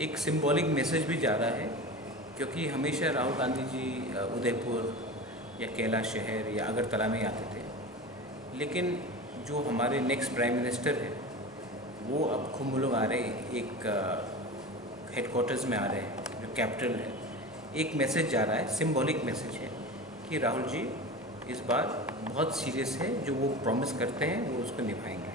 एक symbolic message भी जा रहा है, क्योंकि हमेशा राहुल गांधी जी उदयपुर या कैलाश शहर या अगरतला में ही आते थे। लेकिन जो हमारे नेक्स्ट प्राइम मिनिस्टर है वो अब खूब लोग आ रहे हैं, एक हेडक्वार्टर्स में आ रहे हैं जो कैपिटल है। एक मैसेज जा रहा है, सिंबॉलिक मैसेज है कि राहुल जी इस बार बहुत सीरियस है, जो वो प्रॉमिस करते हैं वो उसको निभाएंगे।